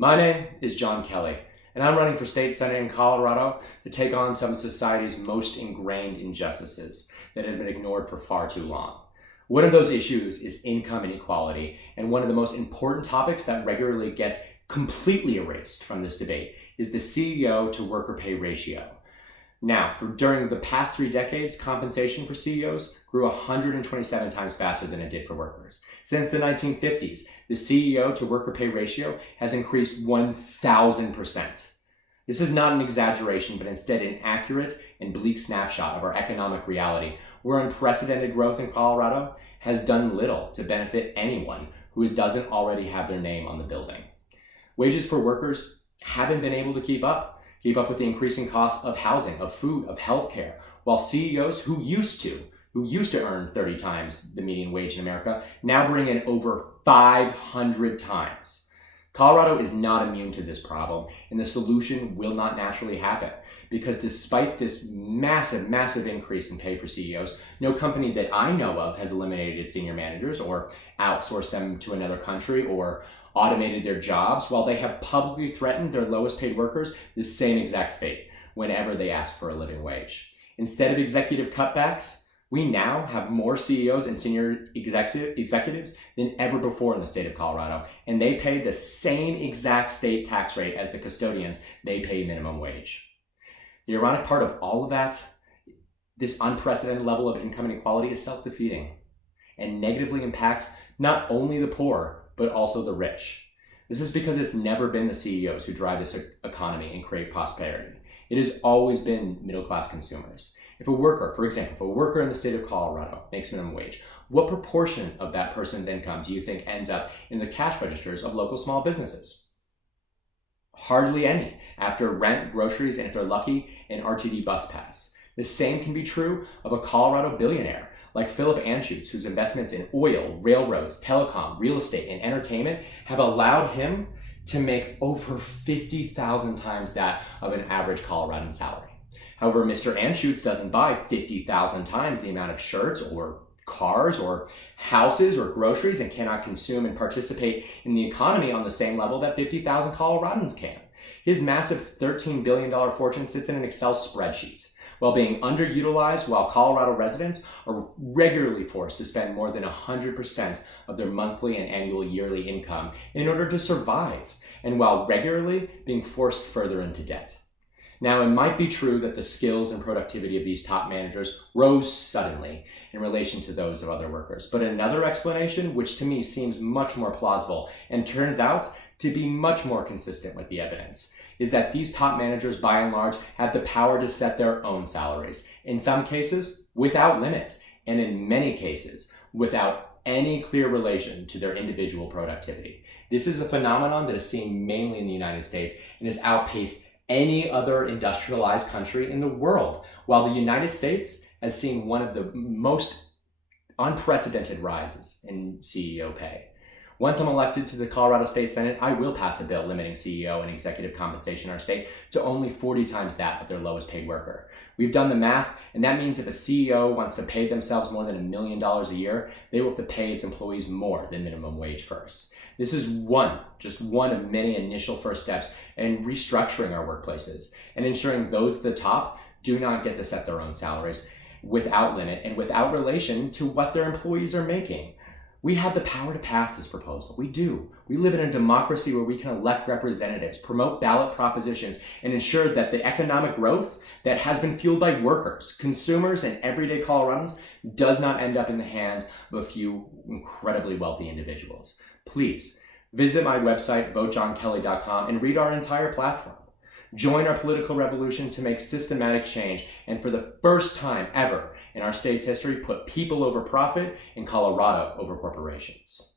My name is John Kelly, and I'm running for state senate in Colorado to take on some of society's most ingrained injustices that have been ignored for far too long. One of those issues is income inequality, and one of the most important topics that regularly gets completely erased from this debate is the CEO to worker pay ratio. Now, during the past 3 decades, compensation for CEOs grew 127 times faster than it did for workers. Since the 1950s, the CEO to worker pay ratio has increased 1,000%. This is not an exaggeration, but instead an accurate and bleak snapshot of our economic reality, where unprecedented growth in Colorado has done little to benefit anyone who doesn't already have their name on the building. Wages for workers haven't been able to keep up with the increasing costs of housing, of food, of healthcare, while CEOs who used to earn 30 times the median wage in America now bring in over 500 times. Colorado is not immune to this problem, and the solution will not naturally happen, because despite this massive increase in pay for CEOs, no company that I know of has eliminated its senior managers or outsourced them to another country or automated their jobs, while they have publicly threatened their lowest paid workers the same exact fate whenever they ask for a living wage. Instead of executive cutbacks, we now have more CEOs and senior executives than ever before in the state of Colorado, and they pay the same exact state tax rate as the custodians. They pay minimum wage. The ironic part of all of that, this unprecedented level of income inequality is self-defeating and negatively impacts not only the poor, but also the rich. This is because it's never been the CEOs who drive this economy and create prosperity. It has always been middle-class consumers. If a worker, for example, if a worker in the state of Colorado makes minimum wage, what proportion of that person's income do you think ends up in the cash registers of local small businesses? Hardly any, after rent, groceries, and if they're lucky, an RTD bus pass. The same can be true of a Colorado billionaire like Philip Anschutz, whose investments in oil, railroads, telecom, real estate, and entertainment have allowed him to make over 50,000 times that of an average Coloradan salary. However, Mr. Anschutz doesn't buy 50,000 times the amount of shirts or cars or houses or groceries, and cannot consume and participate in the economy on the same level that 50,000 Coloradans can. His massive $13 billion fortune sits in an Excel spreadsheet, while being underutilized, while Colorado residents are regularly forced to spend more than 100% of their monthly and annual yearly income in order to survive, and while regularly being forced further into debt. Now, it might be true that the skills and productivity of these top managers rose suddenly in relation to those of other workers, but another explanation, which to me seems much more plausible and turns out to be much more consistent with the evidence, is that these top managers, by and large, have the power to set their own salaries, in some cases without limit, and in many cases without any clear relation to their individual productivity. This is a phenomenon that is seen mainly in the United States and has outpaced any other industrialized country in the world, while the United States has seen one of the most unprecedented rises in CEO pay. Once I'm elected to the Colorado State Senate, I will pass a bill limiting CEO and executive compensation in our state to only 40 times that of their lowest paid worker. We've done the math, and that means if a CEO wants to pay themselves more than $1 million a year, they will have to pay its employees more than minimum wage first. This is just one of many initial first steps in restructuring our workplaces and ensuring those at the top do not get to set their own salaries without limit and without relation to what their employees are making. We have the power to pass this proposal. We do. We live in a democracy where we can elect representatives, promote ballot propositions, and ensure that the economic growth that has been fueled by workers, consumers, and everyday Coloradans does not end up in the hands of a few incredibly wealthy individuals. Please visit my website, votejohnkelly.com, and read our entire platform. Join our political revolution to make systematic change, and for the first time ever in our state's history, put people over profit and Colorado over corporations.